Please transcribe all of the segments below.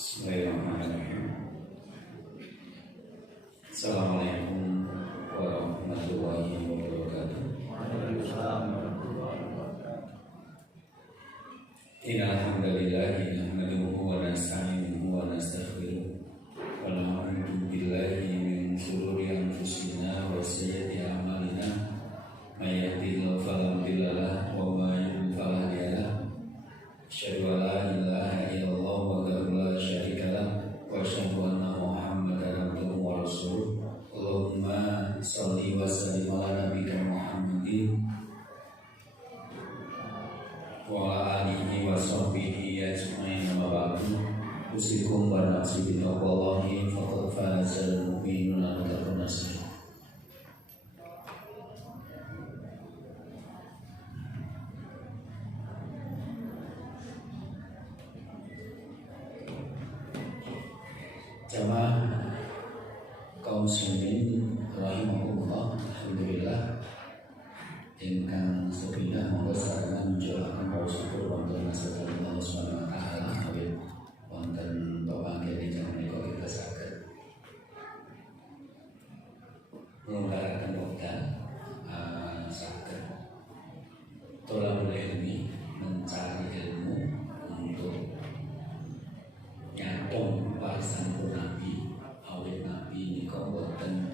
Bismillahirrahmanirrahim. Assalamualaikum warahmatullahi wabarakatuh. Innal hamdalillah nahmaduhu wa nasta'inuhu wa nastaghfiruh wa na'udzu billahi min shururi anfusina wa sayyiati a'malina may yahdihillahu fala mudilla lahu wa may yudlil fala hadiya lahu. Asyhadu an la ilaha illallah wahdahu la syarika lahu wa asyhadu anna Muhammadan abduhu wa rasuluh. Allahumma shalli wa sallim ala nabiyyina Muhammadin wa ala alihi wa sahbihi ajma'in. Amma ba'du. Usikum wa nafsi bi taqwallahi faqad fazal mu'minuna wa taqun nasir. Jamaah kaum muslimin rahimahullah, alhamdulillah ingkang sepindah monggo sareng menjalakan para syukur wonten asal Allah Subhanahu wa taala awit wonten pepanggihan ingkang menika kita saged melonggaraken wekdal saged tolabul ilmi, mencari ilmu untuk nyantong warisan Nabi. Awit Nabi niku boten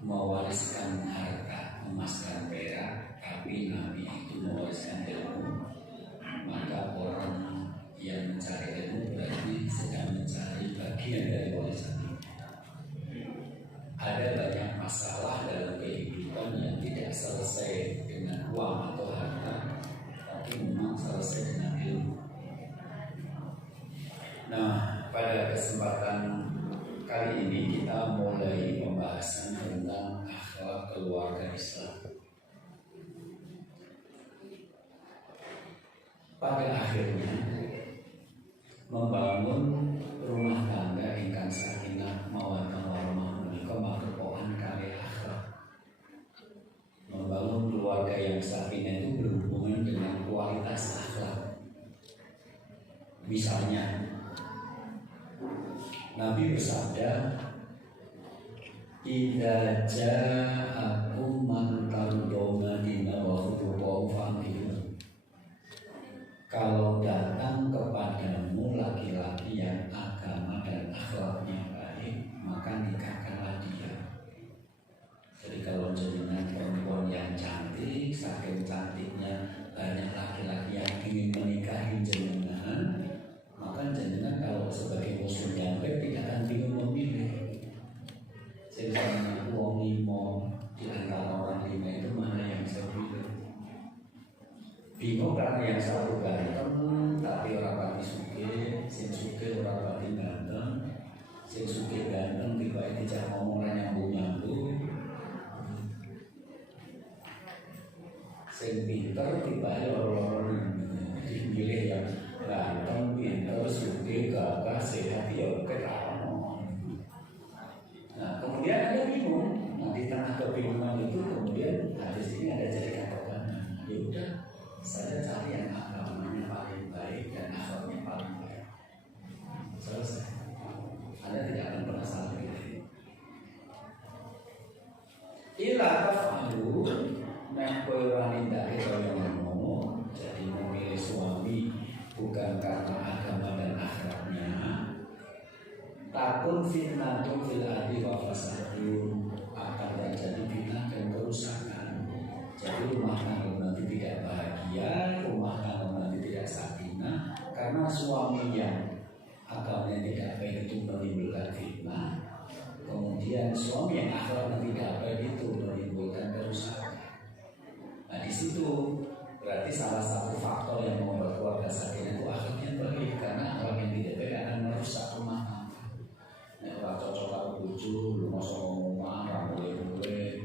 mewariskan harta emas dan perak, tapi Nabi itu mewariskan ilmu. Maka orang yang mencari ilmu berarti sedang mencari bagian dari warisan itu. Ada banyak masalah dalam kehidupan yang tidak selesai dengan uang atau harta, tapi memang selesai dengan ilmu. Nah, pada kesempatan kali ini kita mulai pembahasan tentang akhlak keluarga Islam. Pada akhirnya membangun rumah tangga ingkang sakinah mawaddah warahmah menika makepokan kali akhlak. Membangun keluarga yang sakinah itu berhubungan dengan kualitas akhlak. Misalnya Nabi bersabda, "Idza ja'akum man tardawna dinahu wa khuluquhu fa'tihu." Kalau datang kepadamu laki-laki yang agama dan akhlaknya baik, maka nikahkanlah dia. Jadi kalau jenengan perempuan yang cantik, saking cantiknya banyak laki-laki yang ingin menikahi jenengan, maka jenengan kalau sebagai muslim yang baik tidak akan bingung memilih. Sehingga uang limo di antara orang lima itu mana yang saya pilih? Bingung karena yang satu ganteng tapi orang pati suke, sing suke orang pati ganteng, sing suke ganteng tiba-tiba tidak ngomong nyambung-nyambung, sing pinter tiba-tiba orang-orang dipilih yang ganteng, pinter, suke, gagah, sehat, ya ketahuan. Nah, kemudian ada bingung. Nah, di tengah kebingungan itu kemudian hadis ini ada jadi katakan, ya udah, saya cari yang agamanya paling baik dan akhlaknya paling baik. Selesai. Anda tidak akan pernah salah pilih. Ila taf'alu nek kowe ora nindakake kaya ngono, jadi memilih suami bukan karena agama dan akhlaknya, takun fitnatun fil ardi wa fasadun, akan terjadi fitnah dan kerusakan. Jadi rumah tangga nanti tidak bahagia, rumah tangga nanti tidak sakinah, karena suami yang agamanya tidak baik itu menimbulkan fitnah, kemudian suami yang akhlaknya tidak baik itu menimbulkan kerusakan. Nah, di situ berarti salah satu faktor yang membuat keluarga sakinah itu akhlaknya baik, karena akhlak yang tidak baik akan merusak rumah tangga. Nek ora cocok karo bojo, lu mosok ngomong ra boleh.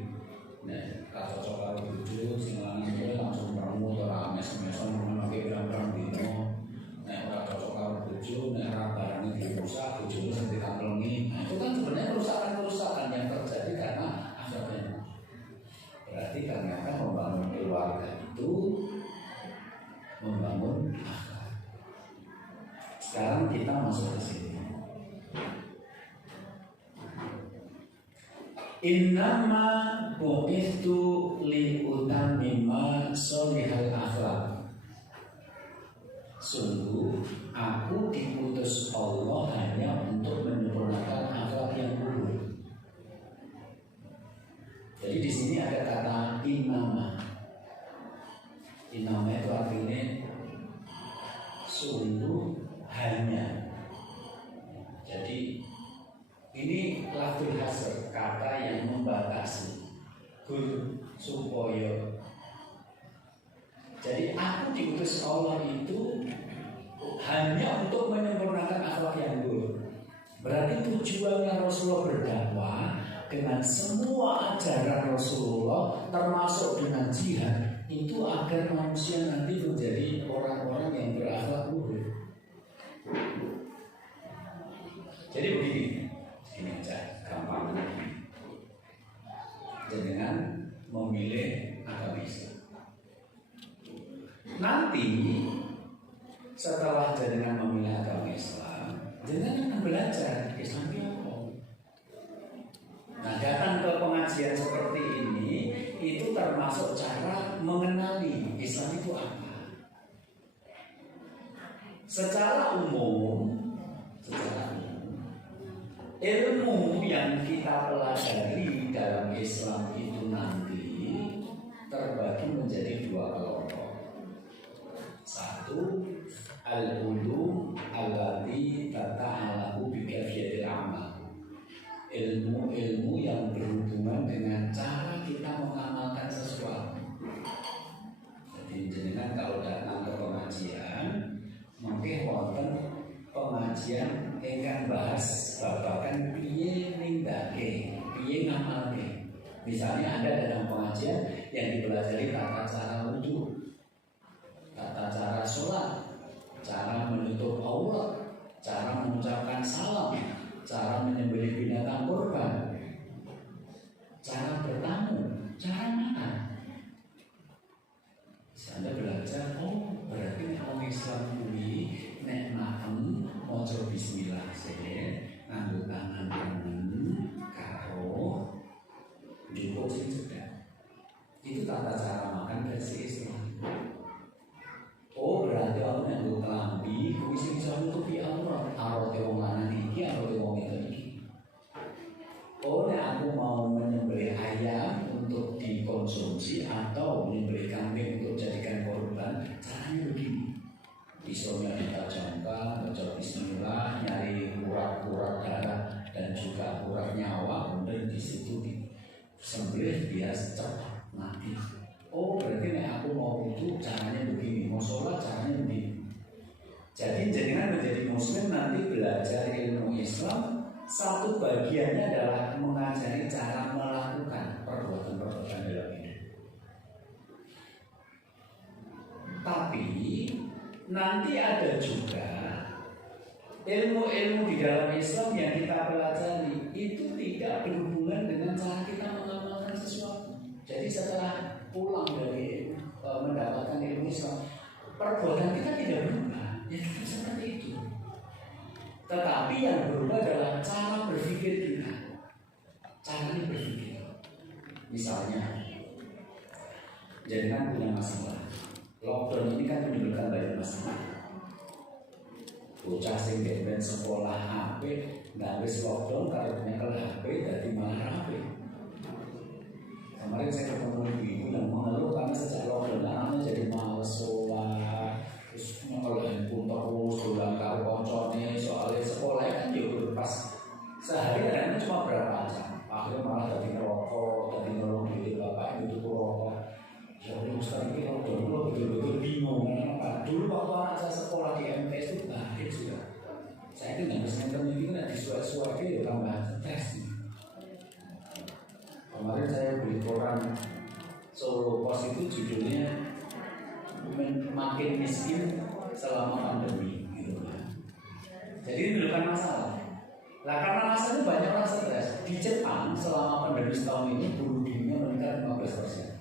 Nek ora cocok karo bojo, sing lanang kuwi langsung meremu ora mes-meson menake pirang-pirang dino. Nek ora cocok karo bojo, nek ora barange dirusak, bojone sing dikanglengi. Nah, itu kan sebenarnya kerusakan-kerusakan yang terjadi karena akhlaknya. Berarti ternyata membangun keluarga itu membangun akhlak. Sekarang kita masuk ke sini. Innama bu'ithu liutammima sholihal akhlaq. Sungguh aku diutus Allah hanya untuk menyempurnakan akhlak yang luhur. Jadi di sini ada kata innama. Innama itu artinya sungguh hanya. Jadi ini lafzul hasr, kata yang membatasi, supaya. Jadi aku diutus Allah itu hanya untuk menyempurnakan akhlak yang luhur. Berarti tujuannya Rasulullah berdakwah dengan semua ajaran Rasulullah, termasuk dengan jihad, itu agar manusia nanti menjadi orang-orang yang berakhlak luhur. Jadi begini, ini aja gampang. Dengan memilih agama Islam. Nanti setelah jenengan memilih agama Islam, jenengan akan belajar Islam itu apa. Nah, datang ke pengajian seperti ini itu termasuk cara mengenali Islam itu apa. Secara umum, ilmu yang kita pelajari dalam Islam itu nanti terbagi menjadi dua kelompok. Satu, al-ulum allati tata'allaqu bi kayfiyatil amal. Ilmu-ilmu yang berhubungan dengan cara kita mengamalkan sesuatu. Jadi jenengan kalau datang ke pengajian, mungkin wonten pengajian ingkang bahas babagan piye nindake, piye ngamalke. Misalnya Anda dalam pengajian yang dipelajari tata cara wudhu, tata cara sholat, cara menutup aurat, cara mengucapkan salam, cara menyembelih binatang kurban, cara bertamu, cara makan. Anda belajar, oh berarti orang Islam ini nek makan maca bismillah nganggo tangan karo njupuk sing cedhak. Itu tata cara makan versi Islam. Oh berarti aku nganggo klambi kuwi sing iso nutupi aurat, aurate wong lanang iki, aurate wong wedok iki. Oh nek aku mau menyembelih ayam untuk dikonsumsi atau menyembelih kambing untuk dijadikan korban, caranya begini. Pisaunya ditajamkan, baca bismillah, nyari urat-urat darah dan juga urat nyawa, kemudian di situ disembelih biar cepat mati. Oh berarti nek aku mau itu caranya begini, mau sholat caranya begini. Jadi jangan menjadi muslim nanti belajar ilmu Islam, satu bagiannya adalah mengajari cara melakukan perbuatan-perbuatan dalam hidup. Tapi nanti ada juga ilmu-ilmu di dalam Islam yang kita pelajari itu tidak berhubungan dengan cara kita mengamalkan sesuatu. Jadi setelah pulang dari mendapatkan ilmu Islam, perbuatan kita tidak berubah, ya tetap seperti itu. Tetapi yang berubah adalah cara berpikir kita, cara berpikir. Misalnya, jangan punya masalah. Lockdown ini kan menimbulkan banyak masalah. Bocah sing ben sekolah HP, nggak wis lockdown karena nyekel HP jadi malah rapi. Kemarin saya ketemu ibu yang mengeluh karena sejak lockdown anaknya jadi malas sekolah, terus nyekel handphone terus, dolan karo koncone, soalnya sekolah kan ya pas sehari kadang cuma berapa jam. Akhirnya malah jadi ngerokok, jadi nolong duit bapak itu rokok. Jadi sekarang ini lockdown betul-betul bingung kenapa? Dulu waktu anak saya sekolah di MTS itu bahagia sudah. Saya itu nggak bisa nonton itu nggak disuai-suai ya tambah stres. Kemarin saya beli koran Solo Pos itu judulnya makin miskin selama pandemi gitu kan. Jadi ini bukan masalah. Lah karena masalah itu banyak orang stres. Di Jepang selama pandemi setahun ini bunuh dirinya meningkat 15%.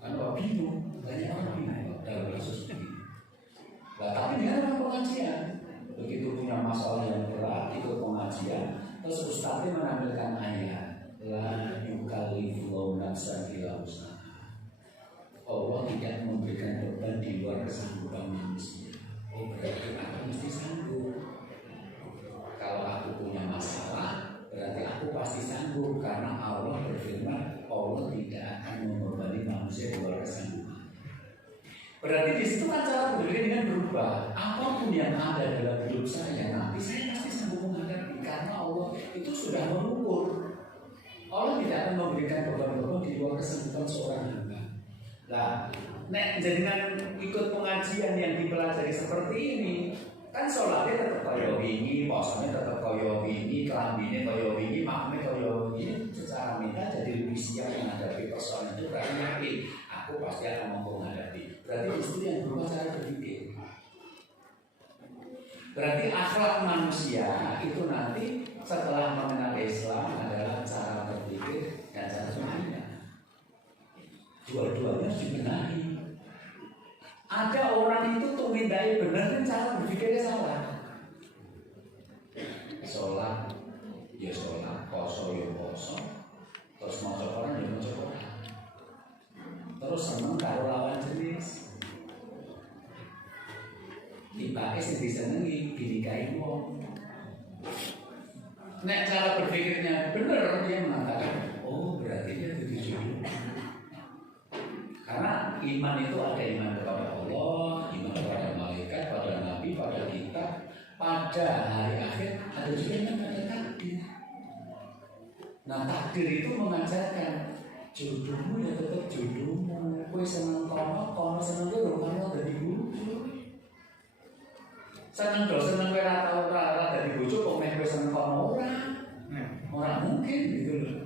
Kan kok bingung, banyak orang bingung dalam kasus ini. Nah, tapi dia orang pengajian, begitu punya masalah yang berat ikut pengajian, terus ustadznya menampilkan ayat. La yukallifullahu nafsan illa wus'aha. Allah tidak memberikan beban di luar kesanggupan manusia. Oh, berarti aku mesti sanggup. Kalau aku punya masalah, berarti aku pasti sanggup, karena Allah berfirman Allah tidak akan membebani manusia di luar kesanggupan. Berarti di situ kan cara berpikir dengan berubah. Apapun yang ada dalam hidup saya, nanti saya pasti sanggup menghadapi, karena Allah itu sudah mengukur. Allah tidak akan memberikan beban-beban di luar kesanggupan seorang hamba. Nah, nek jadikan ikut pengajian yang dipelajari seperti ini, kan sholatnya tetap kaya wingi, puasanya tetap kaya wingi, kelambine kaya wingi, makne kaya wingi. Secara mental jadi lebih siap menghadapi persoalan itu, berarti yakin aku pasti akan mampu menghadapi. Berarti itu yang berubah cara berpikir. Berarti akhlak manusia itu nanti setelah mengenal Islam adalah cara berpikir dan cara berpikir. Dua-duanya harus dibenahi. Ada orang itu tumindai benar dan cara berpikirnya salah. Sholat, ya sholat, poso ya poso, terus mau cokoran ya mau cokoran, terus seneng karo lawan jenis. Dipake sing disenengi dinikahi wong. Nek cara berpikirnya benar, dia mengatakan, oh berarti dia itu jodoh. Karena iman itu ada iman kepada Allah, iman kepada malaikat, pada nabi, pada kitab, pada hari akhir, ada juga iman pada takdir. Nah takdir itu mengajarkan jodohmu ya tetap jodohmu. Kowe seneng kono seneng kono dari bojo. Seneng seneng kowe ora tau ora dari bojo kok meh kowe seneng kono ora mungkin gitu loh.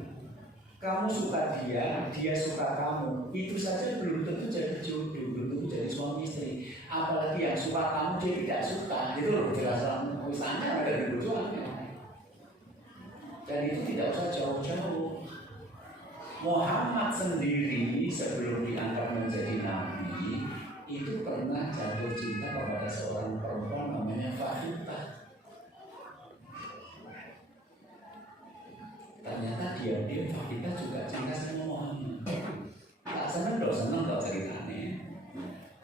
Kamu suka dia suka kamu, itu saja belum tentu jadi jodoh, belum tentu jadi suami istri. Apalagi yang suka kamu dia tidak suka, itu loh jelasan misalnya ada di bojoannya. Dan itu tidak usah jauh-jauh. Muhammad sendiri sebelum diangkat menjadi nabi itu pernah jatuh cinta kepada seorang perempuan namanya Fahitah. Ternyata dia Fahitah juga cinta sama Muhammad. Tak seneng dong ceritanya.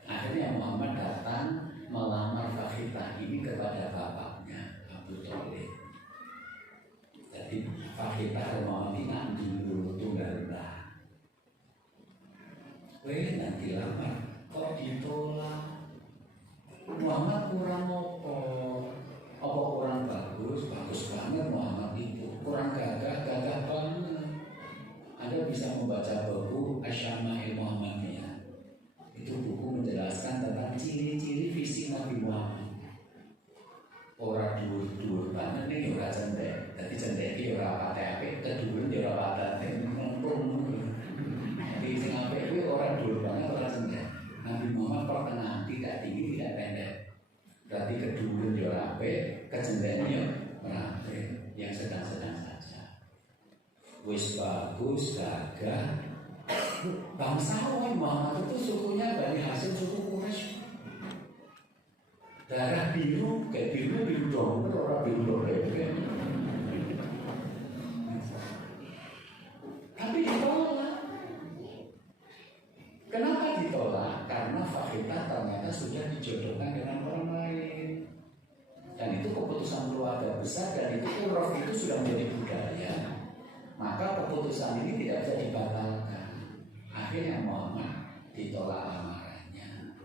Akhirnya Muhammad datang melamar Fahitah ini kepada bapaknya Abu Thalib. Jadi Fahitah Muhammad ini nanti dulu tunggal dah. Nanti lamar kok ditolak. Muhammad kurang apa kurang bagus banget Muhammad itu. Kurang gagah banget. Anda bisa membaca buku Asy-Syama'il Muhammadiyah. Itu buku menjelaskan tentang ciri-ciri visi Nabi Muhammad. Orang dhuwur banget nih ora cendek. Dadi cendek iki ora pate apik, keduren ya ora pate nempung. Jadi sing apik kuwi ora dhuwur banget ora cendek. Nabi Muhammad pertengahan, tidak tinggi tidak pendek. Berarti keduren ya ora apik, kecendeknya ya ora apik. Yang sedang-sedang saja. Wis bagus, gagah. Bangsawan Muhammad itu sukunya Bani Hasyim, suku Quraisy. Darah biru, kayak biru dong, orang biru kayak. Tapi ditolak. Kenapa ditolak? Karena Fahitah ternyata sudah dijodohkan dengan orang lain. Dan itu keputusan keluarga besar dan itu uruf itu sudah menjadi budaya. Maka keputusan ini tidak bisa dibatalkan. Akhirnya Muhammad ditolak lamarannya.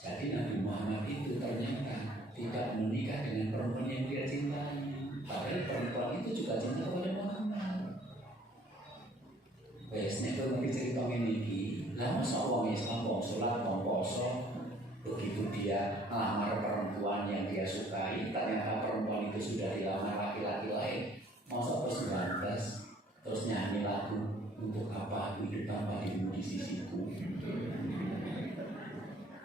Jadi Nabi Muhammad itu ternyata tidak menikah dengan perempuan yang dia cintai. Padahal perempuan itu juga cinta kepada Muhammad. Biasanya kalau nanti cerita ini, lama seorang Islam mau sholat, mau poso. Begitu dia melamar perempuan yang dia sukai, ternyata perempuan itu sudah dilamar laki-laki lain. Masa plus 19 terus nyanyi lagu untuk apa hidup tanpa dirimu di sisiku.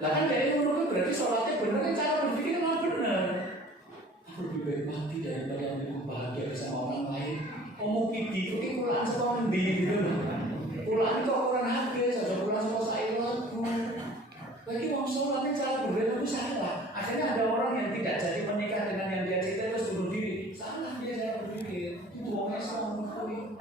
Lah kan dari menurut berarti sholatnya benar kan, cara berpikir memang benar. Aku lebih baik mati daripada aku bahagia bersama orang lain. Kamu pidi itu kan pulang sama endi gitu loh. Pulang kok orang habis, saja pulang sama saya lagu. Bagi orang sholatnya cara berbeda itu salah. Akhirnya ada orang yang tidak jadi menikah dengan yang dia cintai terus bunuh diri. Salah dia cara berpikir. Itu orangnya salah menurut.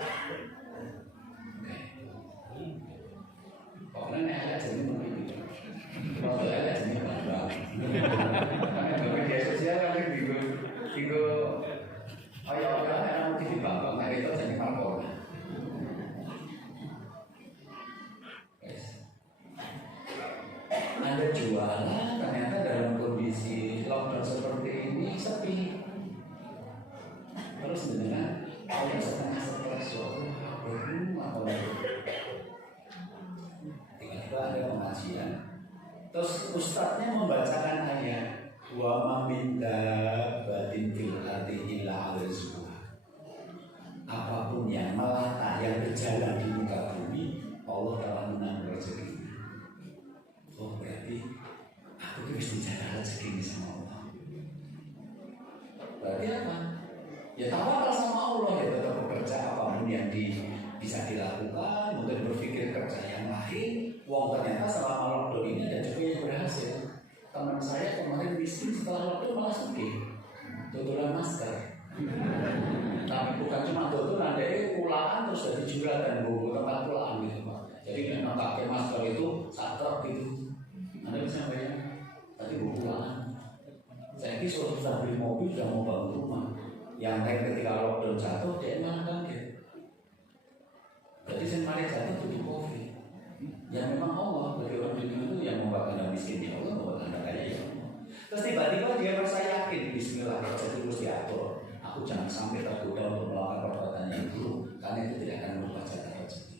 terus dengan saya setengah stres apa lagi. Tiba-tiba ada pengajian, terus ustadznya membacakan ayat wa ma min dabbatin fil ardi illa 'ala rizquha. Apapun yang melata, yang berjalan di muka bumi, Allah telah menanggung rezekinya. Oh berarti aku harus bicara rezeki ini sama Allah. Berarti apa? Ya tawakal sama Allah, ya tetap bekerja apapun yang bisa dilakukan, mungkin berpikir kerja yang lain. Wong ternyata selama lockdown ini ada juga yang berhasil. Teman saya kemarin miskin setelah lockdown malah sugih, tutulan masker. Tapi bukan cuma tutulan, dia pulaan terus jadi juragan buku tempat pulaan gitu Pak. Jadi memang pakai masker itu satrok gitu. Anda bisa bayangkan, tadi buku pulaan. Saya ini sudah beli mobil, sudah mau bangun rumah. Yang lain ketika lockdown jatuh, dia malah kaget. Jadi saya malah jatuh tutup COVID. Ya memang Allah bagi orang dunia itu yang membuat anda miskin ya Allah, membuat anda kaya ya Allah. Terus tiba-tiba dia merasa yakin, Bismillah, rezeki terus diatur. Aku jangan sampai tergoda untuk melakukan perbuatan yang buruk, karena itu tidak akan merubah jatah rezeki.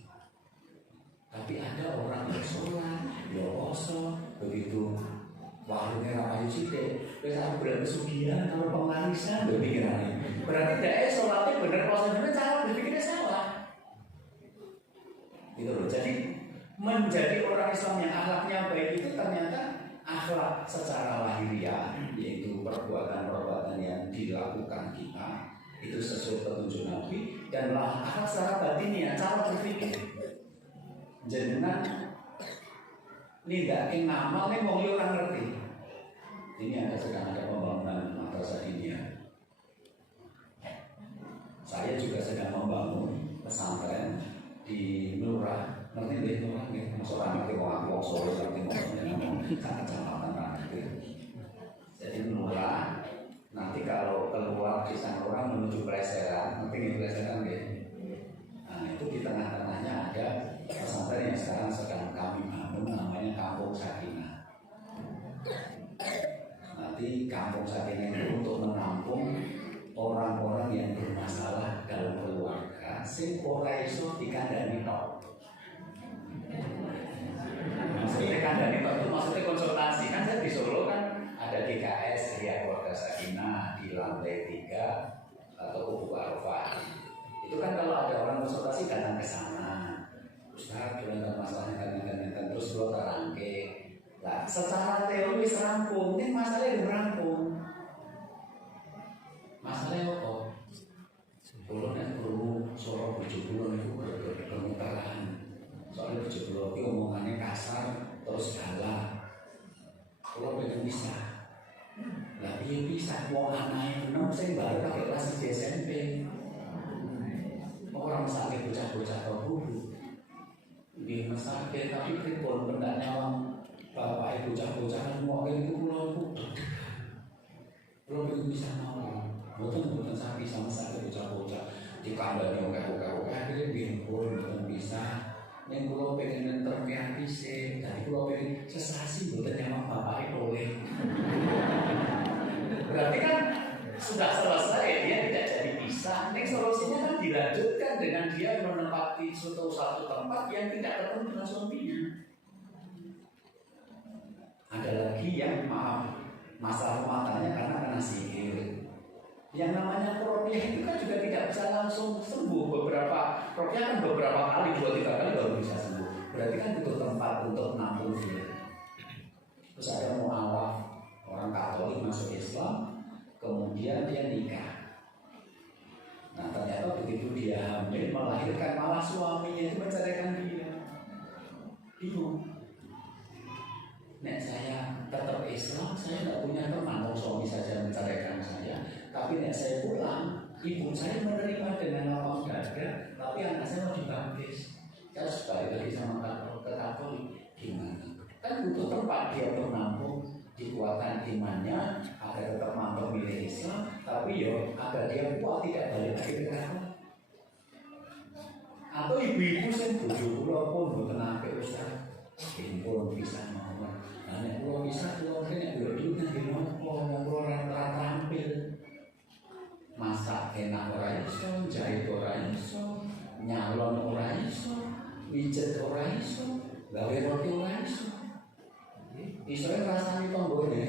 Tapi ada orang yang sholat, ya poso, begitu warungnya rapayu sidik, besok berat pesugihan, kalau pengarisan, berpikirannya. Berarti dia sholatnya benar, posonya cara berpikirnya salah. Gitu loh. Jadi menjadi orang Islam yang akhlaknya baik itu ternyata akhlak secara lahiriah, yaitu perbuatan-perbuatan yang dilakukan kita itu sesuai petunjuk Nabi, dan akhlak secara batinnya, cara berpikir. Jenengan nindakake ngamal nek wong liya ora ngerti. Ini sedang ada pembangunan madrasah India. Saya juga sedang membangun pesantren di Nurah. Ngerti deh Nurah nggih, mosok ora ngerti wong Solo ngerti ngomong kecamatan ngerti. Jadi Nurah nanti kalau keluar di Nurah menuju Pleseran, ngerti nggih Pleseran nggih. Nah, itu di tengah-tengahnya ada pesantren yang sekarang sedang kami bangun, namanya Kampung Sakinah. Nanti Kampung Sakinah itu untuk menampung orang-orang yang bermasalah dalam keluarga, sing ora iso dikandani tok. Maksudnya kandani tok itu maksudnya konsultasi. Kan saya di Solo kan ada GKS, Ria Keluarga Sakinah di lantai 3 atau Kubu Arafah. Itu kan kalau ada orang konsultasi datang ke sana, Ustaz, ada masalahnya kan terus lo terangke. Lah, secara teori rampung, ini masalahnya rampung. Masalahnya apa? Kulo nek perlu suara bojo kulo niku bergemeteran. Soalnya bojo kulo iki omongannya kasar terus galak. Kulo pengen bisa. Lah piye bisa wong anake enom sing baru pakai kelas SMP. Orang sakit bocah-bocah berburu di sakit, tapi pripun pendak nyawang bapak ibu bocah-bocah semua itu pulau bisa mau bukan sakit sama sakit bocah-bocah di kandangnya oke akhirnya bimpun bukan bisa yang pulau pengen terpiakise jadi pulau pengen sesasi bukan nyawang bapak ibu berarti kan sudah selesai, dia tidak jadi bisa. Ini solusinya kan dilanjutkan dengan dia menempati satu tempat yang tidak ketemu dengan suaminya. Ada lagi yang masalah rumah tangganya karena kena sihir. Yang namanya propiah itu kan juga tidak bisa langsung sembuh. Propiah kan beberapa kali, 2-3 kali baru bisa sembuh. Berarti kan butuh tempat untuk menampung dia. Terus ada mu'alaf, orang Katolik masuk Islam. Kemudian dia nikah. Nah ternyata begitu dia hamil melahirkan malah suaminya itu menceraikan dia. Bingung. Nek saya tetap Islam, saya tidak punya teman. Kalau suami saja menceraikan saya, tapi nek saya pulang, ibu saya menerima dengan lapang dada, tapi anak saya mau dibaptis. Terus balik lagi sama Katolik, gimana? Kan butuh tempat dia untuk menampung kekuatan imannya agar tetap mantap milih Islam, tapi yo agar dia kuat tidak balik lagi ke Katolik. Atau ibu-ibu sing bojo kula pun mboten apik Ustaz. Pun bisa mawon. Nah nek kula bisa kula nek yo duit nang dino kula ora tampil. Masa masak enak ora iso, jahit ora iso, nyalon ora iso, mijet ora iso, gawe roti ora iso. Isoe rasane tombone.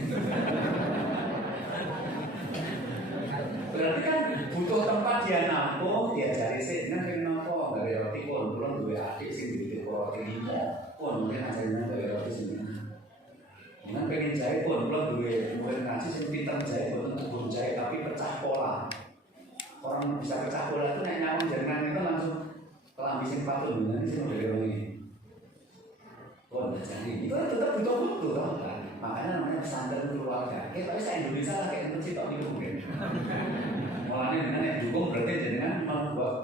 Berarti kan butuh tempat dia nampung, dia cari sih, kan pengen nampung gawe roti pun, belum dua adik sih bikin roti 5 pun, mungkin hasilnya gawe roti sini. Dengan pengen jahit pun, belum dua murid ngaji sih pintar jahit, bukan kebun jahit tapi pecah pola. Orang bisa pecah pola itu naik nyamuk jaringan itu langsung kelambisin patun, nanti sih udah dorong ini. Pun jadi itu tetap butuh waktu dong kan, makanya namanya pesantren keluarga. Tapi saya Indonesia lah kayak itu tak mungkin. Mulanya dengan yang dukung berarti dengan membuat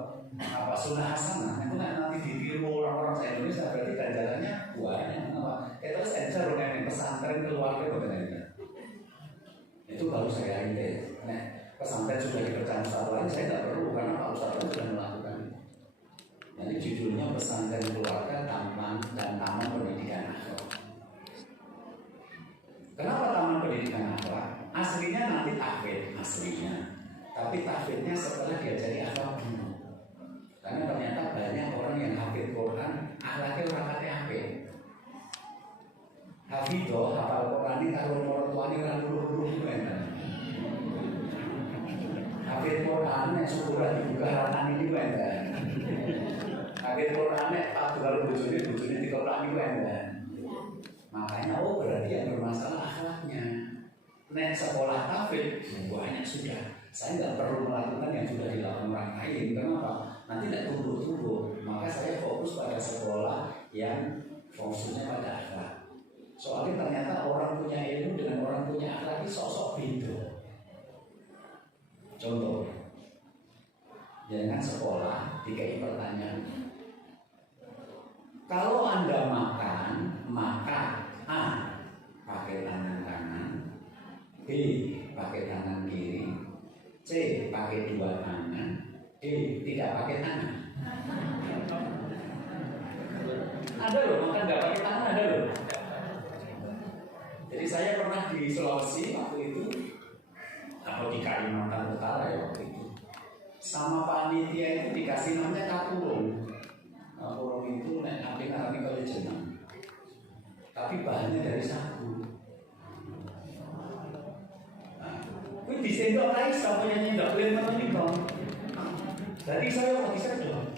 apa sunnah hasanah itu nanti ditiru orang-orang saya Indonesia berarti ganjarannya banyak. Itu saya bisa bermain pesantren keluarga bagaimana? Itu baru saya ide. Nah, pesantren sudah dipercaya Ustaz lain saya tidak perlu karena Pak Ustaz lain sudah melakukan itu. Jadi judulnya pesantren keluarga dan taman pendidikan akhlak. Kenapa taman pendidikan akhlak? Aslinya nanti tahfidz aslinya. Tapi tahfidznya setelah dia jadi akhlak dulu. Karena ternyata banyak orang yang hafid Quran, akhlaknya orang kate hafid. Hafidho, hafal Quran ini kalau orang tuanya kan dulu hafid Quran yang syukuran dibuka ratan ini kan. Hafid Quran tak kalau bujuni dikeplak ini kan. Makanya berarti yang bermasalah akhlaknya. Nek sekolah hafid banyak sudah. Saya nggak perlu melakukan yang sudah dilakukan orang lain. Kenapa? Nanti tidak tumbuh-tumbuh. Maka saya fokus pada sekolah yang fokusnya pada akhlak. Soalnya ternyata orang punya ilmu dengan orang punya akhlak itu sosok beda. Contoh, jangan sekolah dikai pertanyaan. Kalau Anda makan, maka A. pakai tangan kanan, B. pakai tangan kiri, C. pakai 2 tangan, D. tidak pakai tangan. Ada loh, makan nggak pakai tangan ada loh. Jadi saya pernah di Sulawesi waktu itu, atau di Kalimantan Utara ya waktu itu, sama panitia itu dikasih namanya kapurung. Kapurung itu nabi kalau jenang, tapi bahannya dari sagu. Ini disendok lagi sama yang tidak boleh ini bang. Jadi saya bisa dong.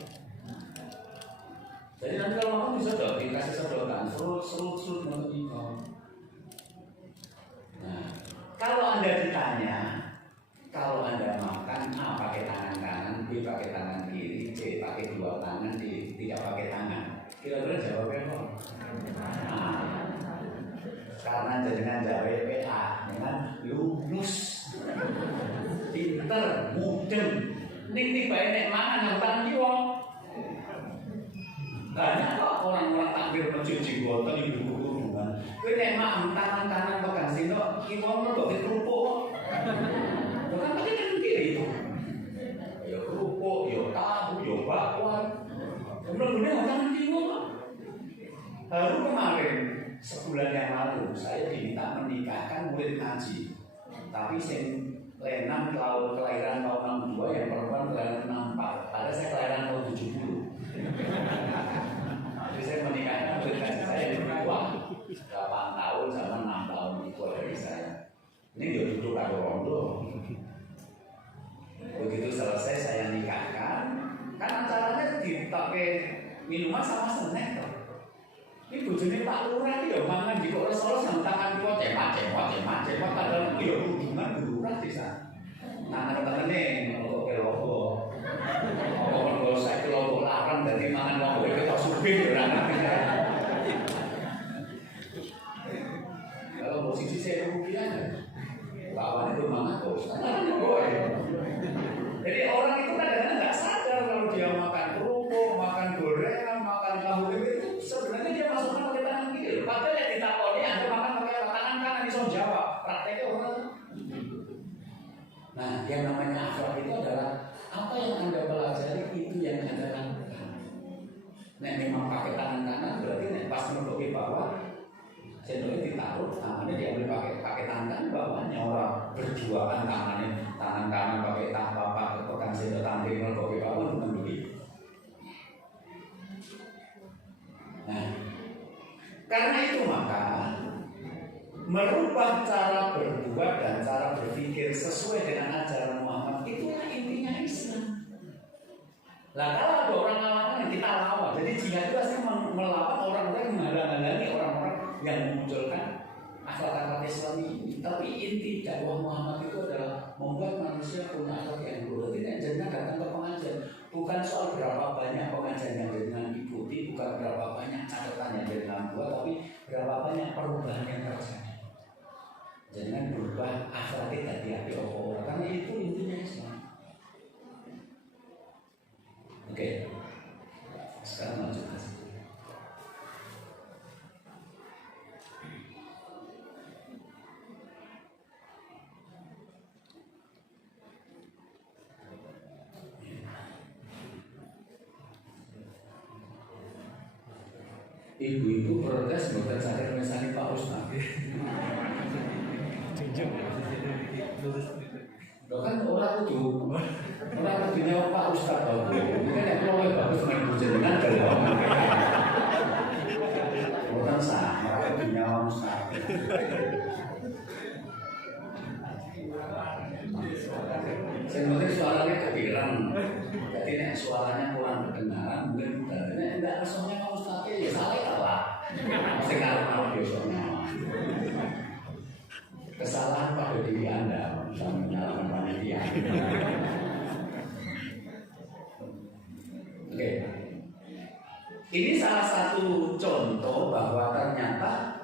Jadi nanti kalau makan bisa dong dikasih sedotan, serut ini bang. Nah, kalau Anda ditanya, kalau Anda makan A pakai tangan kanan, B pakai tangan kiri, C pakai 2 tangan, D tidak pakai tangan, kira-kira jawabnya apa? Nah, karena dengan jawab PA dengan lulus, pinter, mudeng, nih baik mangan yang tangan jiwa. Banyak kok orang-orang takbir mencuci botol di hubungan. Kowe nek mak tangan kanan pegang sendok, kiwon kok kerupuk. Bukan pakai tangan kiri itu. Ya kerupuk, ya tahu, ya bakwan. Kemudian tangan kiwon. Baru kemarin sebulan yang lalu saya diminta menikahkan murid ngaji. Tapi sing lenang kalau kelahiran tahun 62 yang perempuan kelahiran 64. Padahal saya kelahiran tahun 70. Jadi saya menikahkan murid ngaji saya yang tua 8 tahun sama 6 tahun itu dari saya. Ini dia duduk pada rondo. Begitu selesai saya nikahkan, kan acaranya dipakai minuman sama snack. Ini bojone Pak Lurah iki ya mangan di kok Solo sama tangan kiwa cemat padahal itu ya hubungan Lurah bisa. Nah, temen-temene kok kelompok. Kok saya kelompok larang dari mangan wong kita supir ora ngerti. Kalau posisi saya rupiah lawannya bermangan bos. Jadi orang itu kadang-kadang nggak sadar kalau dia makan kerupuk, makan gorengan, makan tahu itu sebenarnya dia masukkan pakai tangan kiri. Padahal yang ditakoni Anda makan pakai tangan kanan bisa jawab. Prakteknya orang. Nah, yang namanya akhlak itu adalah apa yang Anda pelajari itu yang Anda lakukan. Nah, memang pakai tangan kanan berarti pas menurut ke bawah sendoknya ditaruh, tangannya diambil pakai tangan bawahnya orang berduaan tangan kanan pakai merubah cara berbuat dan cara berpikir sesuai dengan ajaran Muhammad, itulah intinya Islam. Lah kalau ada orang ngalaman kita lawan. Jadi jihad itu aslinya melawan orang-orang yang menghalang-halangi orang-orang yang memunculkan akhlak-akhlak Islam ini. Tapi inti dakwah Muhammad itu adalah membuat manusia punya akhlak yang luhur. Tidak jadi datang ke pengajian bukan soal berapa banyak pengajian yang dengan ikuti, bukan berapa banyak catatan yang dengan buat, tapi berapa banyak perubahan yang terjadi. Jangan berubah akhlak kita di hati orang, karena itu intinya Islam. Oke, sekarang lanjut. Ibu-ibu protes bukan sadar misalnya Pak Ustaz. Lo kan orang itu nyawa Pak Ustaz bagus. Ini kan yang kalau bagus main bujengan dari orang. Orang sama orang nyawa Ustaz. Saya mungkin suaranya kedengaran. Jadi nek suaranya kurang kedengaran mungkin tidak langsungnya Pak Ustaz ya salah lah. Masih karena biasanya. Kesalahan pada diri Anda, bisa menyalahkan panitia. Oke, ini salah satu contoh bahwa ternyata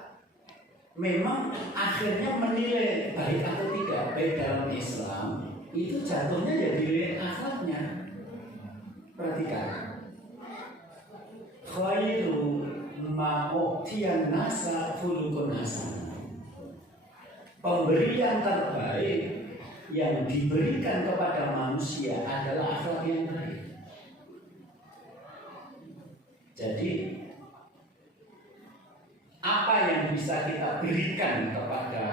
memang akhirnya menilai baik atau tidak baik dalam Islam itu jatuhnya ya dinilai akhlaknya. Perhatikan, khairu ma u'tiyan nasa khuluqun hasan. Pemberian terbaik yang diberikan kepada manusia adalah akhlak yang baik. Jadi apa yang bisa kita berikan kepada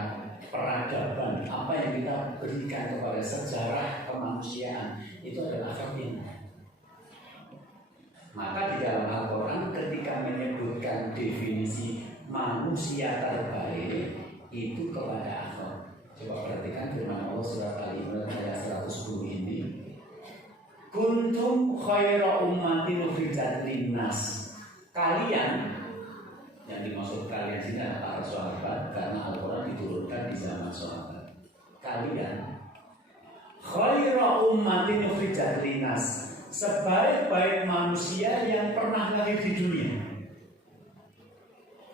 peradaban, apa yang kita berikan kepada sejarah kemanusiaan itu adalah akhlak yang baik. Maka di dalam Al-Quran ketika menyebutkan definisi manusia terbaik itu kepada akhlak. Coba perhatikan firman Allah surat Al-Imran ayat 110 ini. Kuntum khaira ummatin ukhrijat linnas. Kalian, yang dimaksud kalian sini adalah para sahabat karena Al-Quran diturunkan di zaman sahabat. Kalian khaira ummatin ukhrijat linnas, sebaik-baik manusia yang pernah lahir di dunia.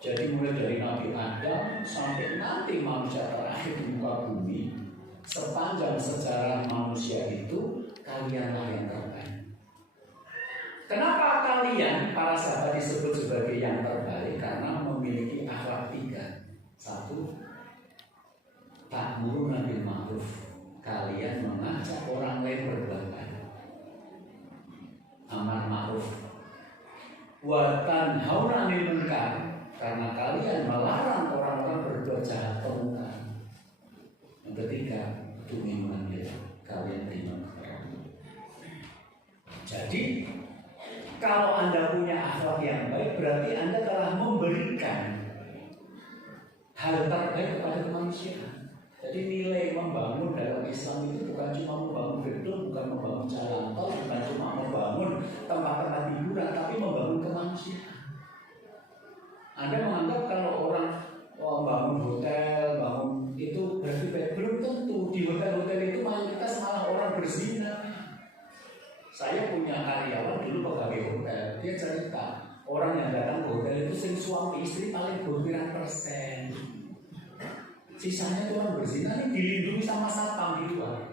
Jadi mulai dari Nabi Adam sampai nanti manusia terakhir di muka bumi, sepanjang sejarah manusia itu kalianlah yang terbaik. Kenapa kalian para sahabat disebut sebagai yang terbaik? Karena memiliki akhlak 3. 1, ta'muruna bil ma'ruf. Kalian mengajak orang lain berbuat baik, amar ma'ruf. Wa tanhauna 'anil munkar. Karena kalian melarang orang-orang berbuat jahat atau mungkar. Yang ketiga, tu'minuna billah. Kalian beriman kepada Allah. Jadi, kalau Anda punya akhlak yang baik, berarti Anda telah memberikan hal terbaik kepada kemanusiaan. Jadi nilai membangun dalam Islam itu bukan cuma membangun gedung, bukan membangun jalan tol, bukan cuma membangun tempat-tempat hiburan, tapi membangun kemanusiaan. Anda menganggap kalau orang bangun hotel, bangun itu berarti baik. Belum tentu. Di hotel-hotel itu mayoritas malah orang berzina. Saya punya karyawan dulu pegawai hotel. Dia cerita orang yang datang ke hotel itu sing suami istri paling berpirang persen. Sisanya itu orang berzina ini dilindungi sama satpam di luar.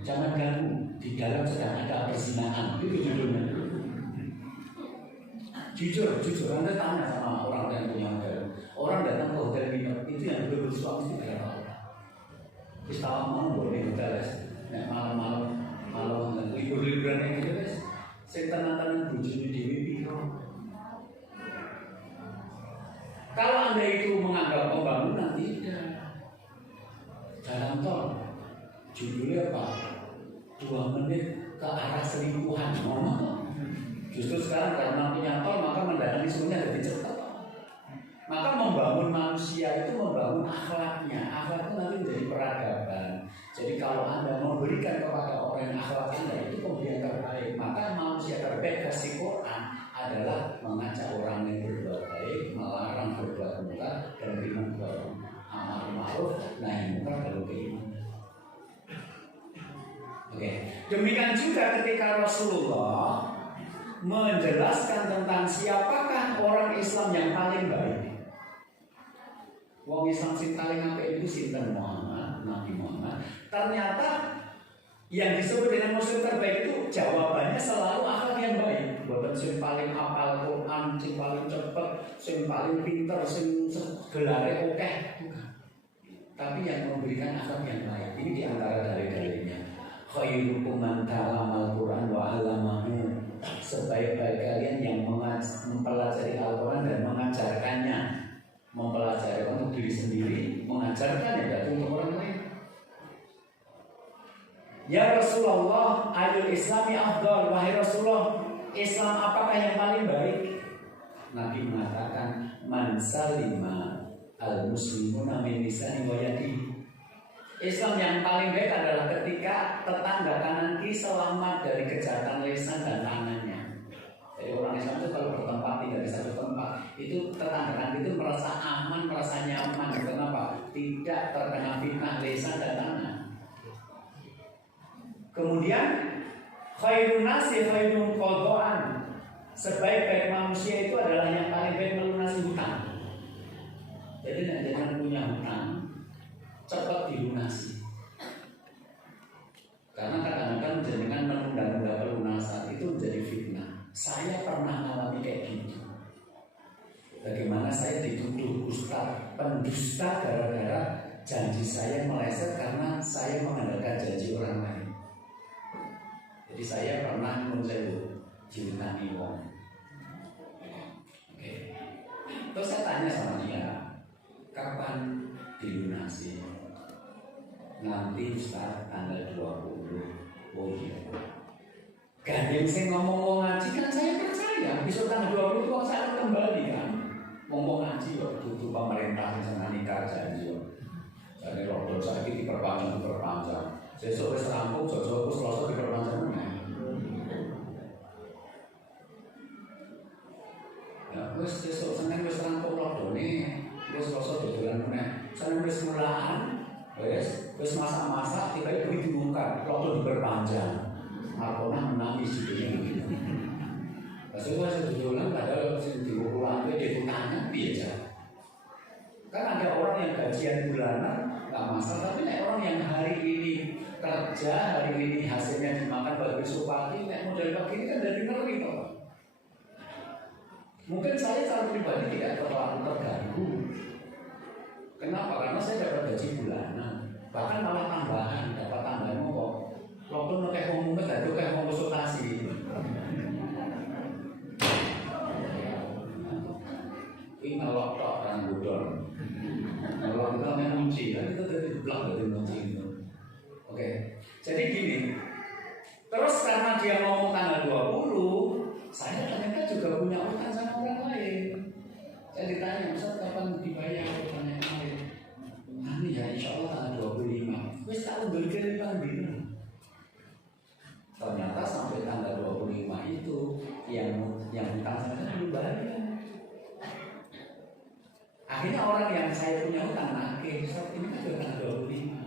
Jangan ganggu. Di dalam sedang ada perzinahan. Itu judulnya. Jujur, Anda tanya sama orang yang punya hotel. Orang datang ke hotel nginep itu yang betul-betul suami istri berapa orang? Terus tahu mau boleh hotel ya, malam libur-liburan yang gitu guys. Saya tenang-tenang bujuni Dewi Piro. Kalau Anda itu menganggap pembangunan, tidak. Jalan tol, judulnya apa? 2 menit ke arah selingkuhan. Ngomong. Justru sekarang karena punya tol maka mendatangi semuanya lebih cepat. Maka membangun manusia itu membangun akhlaknya. Akhlak itu nanti menjadi peradaban. Jadi kalau Anda memberikan kepada orang yang akhlak Anda itu pemberian terbaik, maka manusia terbaik versi Quran adalah mengajak orang yang berbuat baik, melarang berbuat munkar, dan beriman kepada amal ma'ruf nahi munkar dan beriman. Oke. Demikian juga ketika Rasulullah menjelaskan tentang siapakah orang Islam yang paling baik. Wong Islam sing paling apik itu sinten? Muhammad, Nabi Muhammad. Ternyata yang disebut dengan muslim terbaik itu jawabannya selalu akhlak yang baik. Bukan sing paling hafal Quran, sing paling cepet, sing paling pinter, sing gelare oke, bukan. Tapi yang memberikan akhlak yang baik. Ini diantara dalil-dalilnya. Khairukum man ta'allamal Quran wa 'allamahu. Sebaik-baik kalian yang mempelajari Al-Quran dan mengajarkannya. Mempelajari untuk diri sendiri, mengajarkan ya untuk orang lain. Ya Rasulullah, ayul Islami afdal. Wahai Rasulullah, Islam apakah yang paling baik? Nabi mengatakan, man salima al muslimuna min lisani wa yadihi. Islam yang paling baik adalah ketika tetangga kanan kiri selamat dari kejahatan lisan dan tangannya. Jadi orang Islam itu kalau bertempat tidak di satu tempat, itu tetangga kanan itu merasa aman, merasa nyaman. Kenapa? Tidak terkena fitnah lisan dan tangan. Kemudian khairun nasi khairun qadaan. Sebaik-baik manusia itu adalah yang paling baik melunasi hutang. Jadi jangan punya hutang cepat dilunasi. Karena kadang-kadang jenengan menunda-nunda pelunasan itu menjadi fitnah. Saya pernah mengalami kayak gitu. Bagaimana saya dituduh ustaz pendusta gara-gara janji saya meleset karena saya mengandalkan janji orang lain. Jadi saya pernah menjadi dilunasi wong. Oke. Terus saya tanya sama dia, kapan dilunasi? Nanti Ustaz tanggal 20. Oh iya. Gandeng saya ngomong ngaji kan saya percaya. Besok tanggal 20 kok saya kembali kan. Ngomong ngaji kok itu pemerintah sama nikah janji. Jadi lockdown saya ini diperpanjang. Besok wis rampung, jauh-jauh Selasa diperpanjang. Ya wis besok Senin wis rampung lockdown nih. Wis Selasa dodolan meneh. Senin wis mulaan. Wes masak-masak tiba-tiba begitu diumumkan waktu diperpanjang. Markona menangis judulnya begitu. Pasti saya jualan padahal diulang itu tanya biasa. Kan ada orang yang gajian bulanan nggak masalah, tapi ada orang yang hari ini kerja, hari ini hasilnya dimakan buat besok pagi, model pagi ini kan dari ngeri kok. Mungkin saya secara pribadi tidak terlalu terganggu. Kenapa? Karena saya dapat gaji bulanan, bahkan malah tambahan, dapat tambahan kok. Walaupun kayak ngomong tadi kayak ngomong konsultasi. Ini ngelok tok dan budon. Kalau kita mengunci, kan kita dari belakang dari mengunci itu. Oke, jadi gini. Terus karena dia ngomong tanggal 20, saya ternyata juga punya utang sama orang lain. Saya ditanya, Ustaz kapan dibayar utangnya kemarin? Nanti ya insya Allah tanggal 25. Wis tak undur ke 5 dino. Ternyata sampai tanggal 25 itu yang utang saya belum bayar. Akhirnya orang yang saya punya utang nagih, saat ini kan sudah tanggal 25.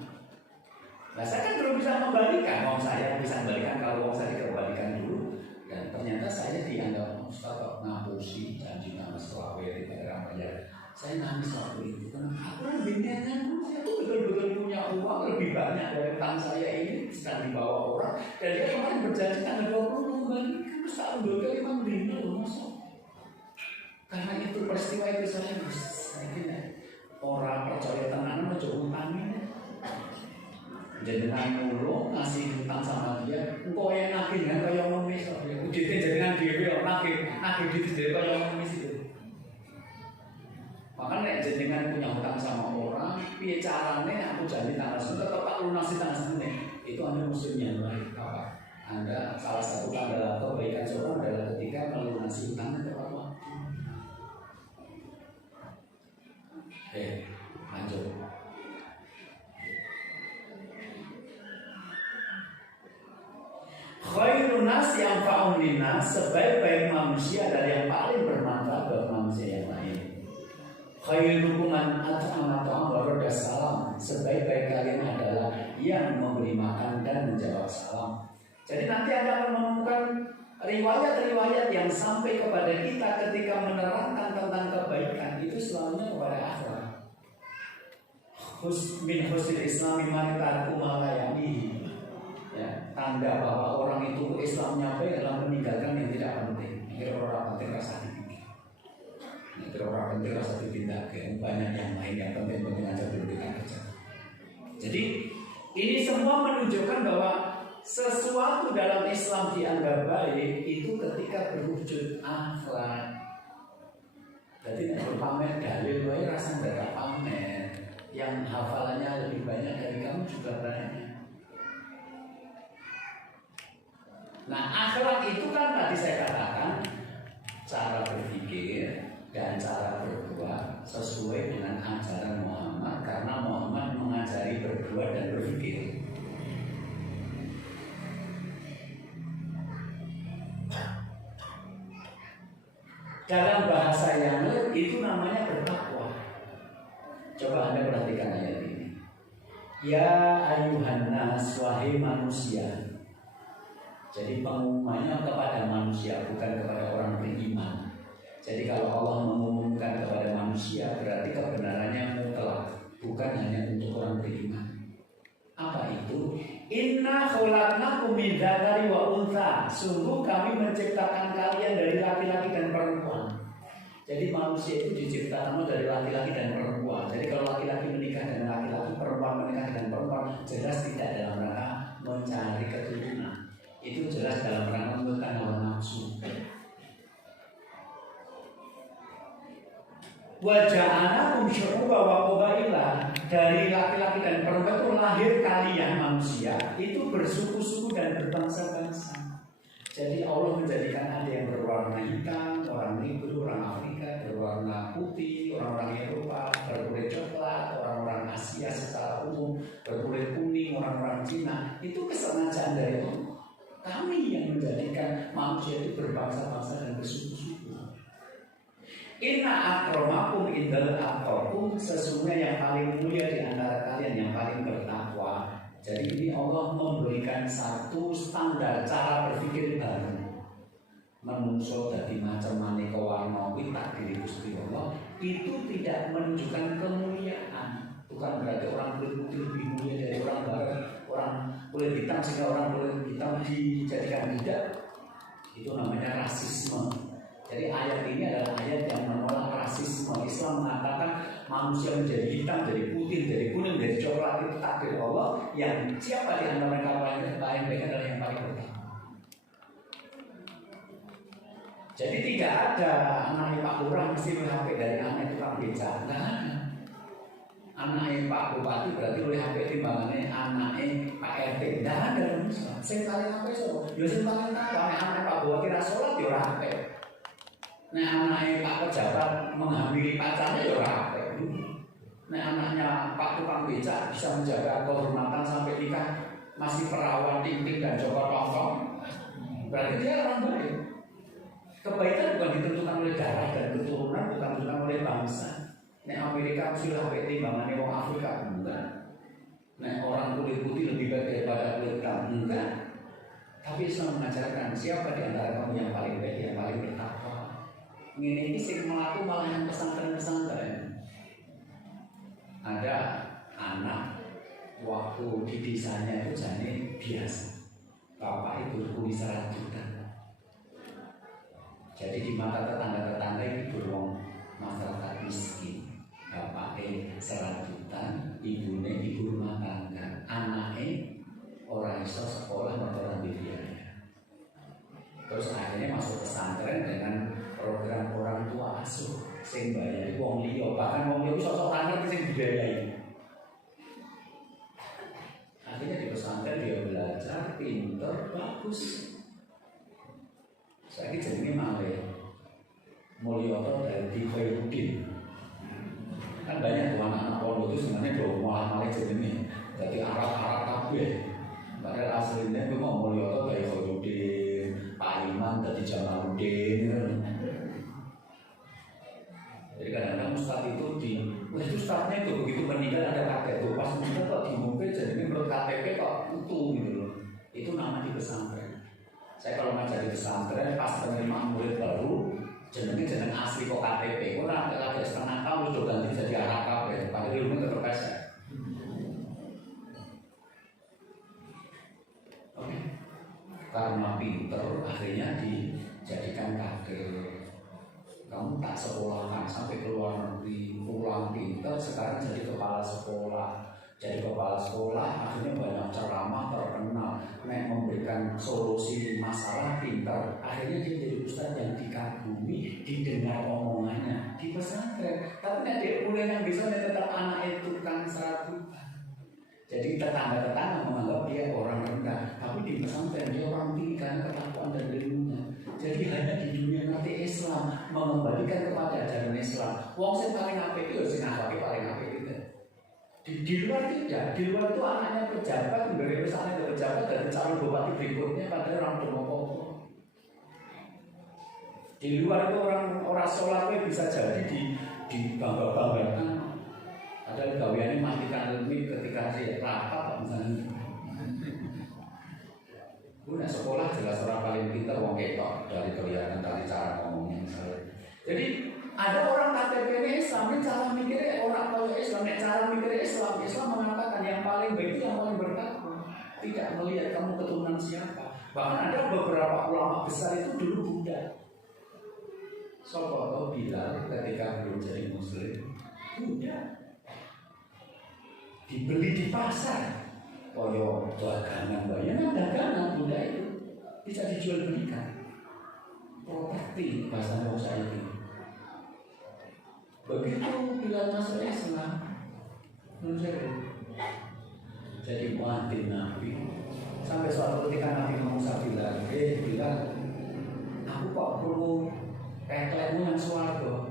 Nah saya kan belum bisa membalikan. Mau saya bisa membalikan kalau mau saya dikembalikan dulu. Dan ternyata saya dianggap Ustaz ngapusi janji nama selawe di daerah bayar. Saya nangis waktu itu karena aku kan bintangan, saya tuh betul-betul punya uang lebih banyak dari utang saya ini sedang dibawa orang dan dia kemarin berjanji tanggal 20 kembalikan terus tak undur ke 5 dino masuk. Karena itu peristiwa itu saya kira orang percaya tenanan mencoba utangnya. Jenengan mulu ngasih hutang sama dia, engkau yang nagih kan kau yang ngemis, udah jenengan dia nagih di sini kau yang ngemis itu. Makanya jenengan punya hutang sama orang, piye caranya aku janji tanggal senin tetap tak lunasi tanggal senin. Itu Anda muslimnya baik apa? Anda salah satu tanda atau kebaikan seorang adalah ketika melunasi hutangnya tepat waktu. Lanjut. Khairun nas yang fa'un linnas, sebaik-baik manusia dari yang paling bermanfaat buat manusia yang lain. Khairukum man at'ama ta'am wa radda salam, sebaik-baik kalian adalah yang memberi makan dan menjawab salam. Jadi nanti Anda akan menemukan riwayat-riwayat yang sampai kepada kita ketika menerangkan tentang kebaikan itu selalunya kepada akhlak. Min husnil islami man tarku ma la ya'nihi. Ya, tanda bahwa orang itu Islamnya baik adalah meninggalkan yang tidak penting. Kira orang penting rasa dipikir. Kira orang penting rasa ditindak. Banyak yang lain yang penting-penting aja belum kita kerja. Jadi ini semua menunjukkan bahwa sesuatu dalam Islam dianggap baik itu ketika berwujud akhlak. Jadi berpamer dalil, rasa tidak pamer. Yang hafalannya lebih banyak dari kamu juga banyak. Nah, akhlak itu kan tadi saya katakan cara berpikir dan cara berbuat sesuai dengan ajaran Muhammad, karena Muhammad mengajari berbuat dan berpikir. Dalam bahasa yang lain itu namanya bertakwa. Coba Anda perhatikan ayat ini. Ya ayuhan nas, wahai manusia. Jadi pengumumannya kepada manusia, bukan kepada orang beriman. Jadi kalau Allah mengumumkan kepada manusia, berarti kebenarannya mutlak, bukan hanya untuk orang beriman. Apa itu? Inna khalaqnakum min dzakari wa untha. Sungguh kami menciptakan kalian dari laki-laki dan perempuan. Jadi manusia itu diciptakan dari laki-laki dan perempuan. Jadi kalau laki-laki menikah dengan laki-laki, perempuan menikah dengan perempuan, jelas tidak dalam rangka mencari keturunan. Itu jelas dalam rangka menekan hawa nafsu. Waja'anakum syu'uba wa qabaila. Dari laki-laki dan perempuan itu lahir kalian manusia itu bersuku-suku dan berbangsa-bangsa. Jadi Allah menjadikan ada yang berwarna hitam, orang Negro, orang Afrika, berwarna putih, orang-orang Eropa, berkulit coklat, orang-orang Asia secara umum, berkulit kuning, orang-orang Cina. Itu kesengajaan dari Allah. Kami yang menjadikan manusia itu berbangsa-bangsa dan bersuku-suku. Inna akramakum indal atqakum, sesungguhnya yang paling mulia di antara kalian yang paling bertakwa. Jadi ini Allah memberikan satu standar cara berpikir baru. Menungso dari macam maneka warna takdir Gusti Allah itu tidak menunjukkan kemuliaan. Bukan berarti orang kulit putih lebih mulia dari orang barat, orang kulit hitam sehingga orang kulit hitam dijadikan tidak. Itu namanya rasisme. Jadi ayat ini adalah ayat yang menolak rasisme. Islam mengatakan manusia menjadi hitam, jadi putih, jadi kuning, jadi coklat itu takdir Allah. Yang siapa di antara mereka paling baik adalah yang paling pertama. Jadi tidak ada anaknya Pak Lurah mesti HP dari anak tukang beca. Nah, anaknya Pak Bupati berarti oleh HP timbangannya anaknya Pak RT. Tidak ada Islam. Saya paling HP so, saya paling tahu anak Pak Bupati rasolat ya HP. Nah anaknya Pak pejabat menghamili pacarnya ya rapi. Nah anaknya Pak tukang beca bisa menjaga kehormatan sampai nikah masih perawan, ting-ting dan jokot tongkong. Berarti dia orang baik. Kebaikan bukan ditentukan oleh darah dan keturunan, bukan ditentukan oleh bangsa. Nah Amerika mesti rapi timbangannya orang Afrika enggak. Nah orang kulit putih lebih baik daripada kulit hitam enggak. Tapi Islam mengajarkan siapa di antara kamu yang paling baik, yang paling bertakwa. Ini sing melaku malah yang pesantren-pesantren. Ada anak waktu di desanya itu jane biasa. Bapak itu berkuli 100 juta. Jadi di mata tetangga-tetangga itu berwong masyarakat miskin. Bapaknya 100 juta, ibunya ibu rumah tangga, anaknya orang iso sekolah orang biaya. Terus akhirnya masuk pesantren dengan program orang tua asuh sing bayar wong liya, bahkan wong liya sosok tangan sing dibayari. Akhirnya di pesantren dia belajar pinter bagus. Saiki jenenge malih Mulyoto dari Khairuddin. Kan banyak tuh anak-anak pondok itu sebenarnya do malah jenenge. Jadi Arab kabeh. Padahal aslinya gue mau Mulyoto dari Khairuddin, Pak Iman dari Jamaluddin. Jadi kadang-kadang ustaz itu wah itu ustaznya itu begitu meninggal ada kakek tuh pas meninggal kok diumumkan jadi menurut KTP kok utuh gitu loh. Itu nama di pesantren. Saya kalau ngajar di pesantren pas penerima murid baru jeneng asli kok KTP, kok lagi setengah tahun udah ganti jadi Arab kabeh, padahal ilmu terpesat. Oke, karena pinter akhirnya dijadikan kader. Kamu tak sekolahkan sampai ke luar negeri, pulang pinter, sekarang jadi kepala sekolah. Jadi kepala sekolah akhirnya banyak ceramah terkenal, memberikan solusi masalah pintar. Akhirnya dia jadi ustaz yang dikagumi, didengar omongannya di pesantren. Tapi dia mulai yang bisa tetap anak itu tukang serabutan. Jadi tetangga-tetangga menganggap dia orang rendah, tapi di pesantren dia orang tinggi karena ketakwaan dan ilmunya. Jadi hanya di dunia ngerti Islam, mengembalikan kepada ajaran Islam. Wong sing paling apik itu sing akhlake paling apik. Di luar tidak, di luar itu anaknya pejabat, memberi pesannya ke pejabat dan calon bupati berikutnya pada orang bermokopo. Di luar itu orang sholat bisa jadi di bangga-banggakan. Ada gaweannya matikan lebih ketika saya rapat misalnya. Gue sekolah jelas orang paling pintar wong ketok dari kelihatan dari cara ngomongnya misalnya. Jadi ada orang KTP Islam, ini cara mikirnya orang kalau Islam, cara mikirnya Islam mengatakan yang paling baik itu yang paling bertakwa, tidak melihat kamu keturunan siapa. Bahkan ada beberapa ulama besar itu dulu Buddha. Sokoto Bilal ketika belum jadi Muslim, Buddha dibeli di pasar, koyo dagangan, bayangan dagangan Buddha itu bisa dijual belikan, properti bahasa Indonesia ini. Begitu Bilal masuk Islam, jadi muadzin Nabi. Sampai suatu ketika Nabi ngomong sama Bilal, Bilal, aku kok perlu teklemu yang swarga.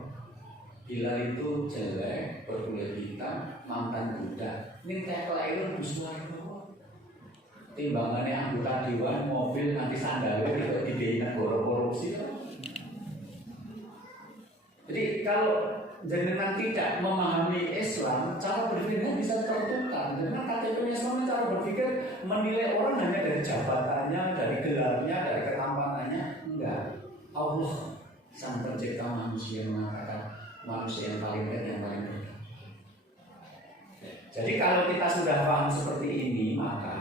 Bilal itu jelek, berkulit hitam, mantan budak. Ini teklek itu di swarga. Timbangannya anggota dewan, mobil nanti sandalnya itu dibina korupsi. Jadi kalau jenengan tidak memahami Islam, cara berpikirnya bisa tertukar. Karena KTP Islam cara berpikir menilai orang hanya dari jabatannya, dari gelarnya, dari ketampanannya. Enggak. Allah sang pencipta manusia mengatakan manusia yang paling baik, yang paling baik. Jadi kalau kita sudah paham seperti ini, maka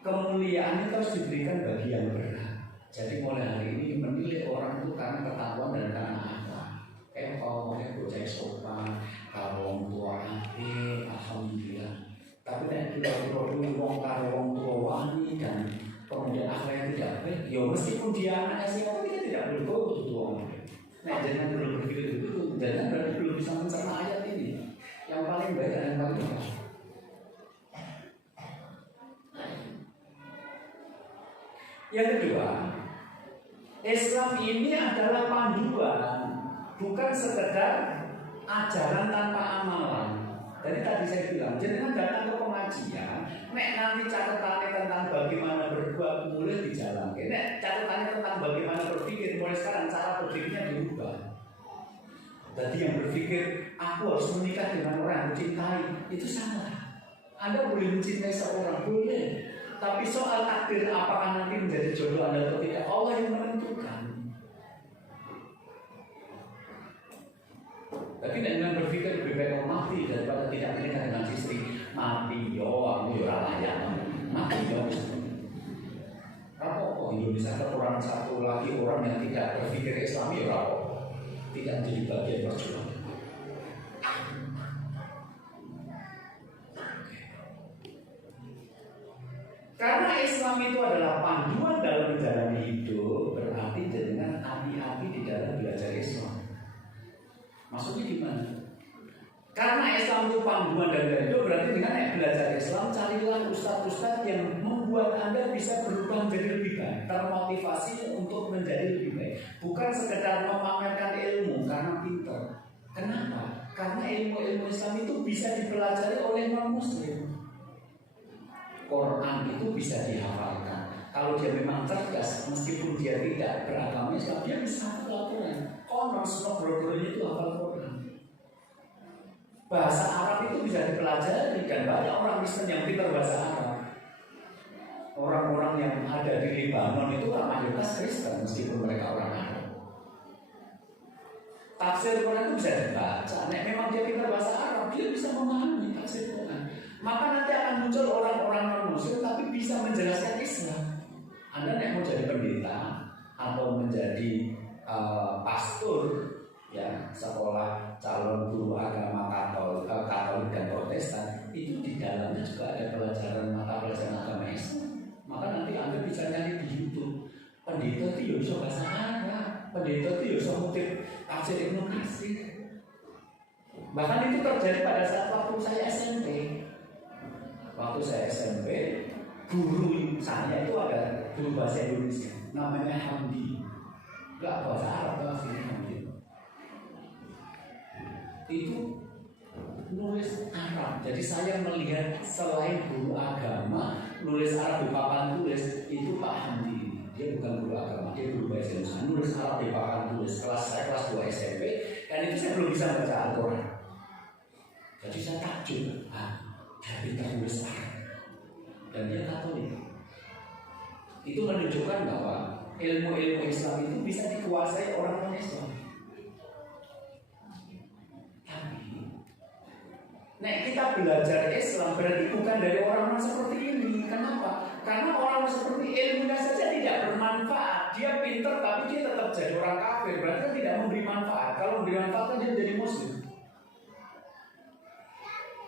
kemuliaan itu harus diberikan bagi yang berat. Jadi mulai hari ini menilai orang itu karena ketahuan dan karena apa? Kalau mereka bocah sopan, kalau tua api, alhamdulillah. Tapi nek kita perlu wong karo wong tua wani dan kemudian akhlaknya tidak baik, ya meskipun dia anaknya siapa kita tidak perlu untuk tua. Nah jangan perlu berpikir itu, jangan belum bisa mencerna ayat ini. Yang paling baik dan yang paling baik. Yang kedua, Islam ini adalah panduan, bukan sekedar ajaran tanpa amalan. Jadi tadi saya bilang, jangan datang ke pengajian, nek nanti catatannya tentang bagaimana berbuat mulai dijalankan. Nek catatannya tentang bagaimana berpikir, mulai sekarang cara berpikirnya diubah. Jadi yang berpikir aku harus menikah dengan orang yang mencintai, itu salah. Anda boleh mencintai seorang, boleh. Tapi soal takdir apakah nanti menjadi jodoh Anda atau tidak, Allah yang menentukan. Tapi dengan berpikir lebih baik mati daripada tidak menikah dengan istri. Mati yo, aku yo layak. Mati yo. Apa Indonesia kekurangan satu lagi orang yang tidak berpikir Islami yo apa? Tidak menjadi bagian perjuangan. Karena Islam itu adalah panduan dalam menjalani hidup, berarti dengan hati-hati di dalam belajar Islam. Maksudnya gimana? Karena Islam itu panduan dalam hidup, berarti dengan belajar Islam, carilah ustadz-ustadz yang membuat Anda bisa berubah menjadi lebih baik, termotivasi untuk menjadi lebih baik. Bukan sekedar memamerkan ilmu karena pintar. Kenapa? Karena ilmu-ilmu Islam itu bisa dipelajari oleh non-muslim. Quran itu bisa dihafalkan. Kalau dia memang cerdas, meskipun dia tidak beragama Islam, dia bisa hafal Quran. Konon semua bro-bronya itu hafal Quran. Bahasa Arab itu bisa dipelajari, dan banyak orang Kristen yang pintar bahasa Arab. Orang-orang yang ada di Lebanon itu mayoritas Kristen, meskipun mereka orang Arab. Tafsir Quran itu bisa dibaca. Nek memang dia pintar bahasa Arab, dia bisa memahami tafsir Quran. Maka nanti akan muncul orang-orang non-muslim tapi bisa menjelaskan Islam. Anda nek mau jadi pendeta atau menjadi pastor, ya, sekolah calon guru agama Katolik dan Protestan, itu di dalamnya juga ada pelajaran mata pelajaran agama Islam. Maka nanti Anda bisa nyari di YouTube. Pendeta itu bisa bahasa Arab, pendeta itu bisa ngutip tafsir Ibnu Katsir. Bahkan itu terjadi pada saat waktu saya SMP. Waktu saya SMP, guru saya itu ada guru bahasa Indonesia, namanya Hamdi. Enggak bahasa Arab, bahasa Hamdi. Itu nulis Arab. Jadi saya melihat selain guru agama nulis Arab di papan tulis, itu Pak Hamdi. Dia bukan guru agama, dia guru bahasa Indonesia. Nulis Arab di papan tulis. Kelas 2 SMP, dan itu saya belum bisa baca Al-Quran. Jadi saya takjub, dari tertulis Arab, dan dia Katolik. Itu menunjukkan bahwa ilmu-ilmu Islam itu bisa dikuasai orang non-Islam. Nek kita belajar Islam berarti bukan dari orang-orang seperti ini. Kenapa? Karena orang seperti ilmunya saja tidak bermanfaat. Dia pintar tapi dia tetap jadi orang kafir. Berarti tidak memberi manfaat. Kalau memberi manfaat dia jadi muslim.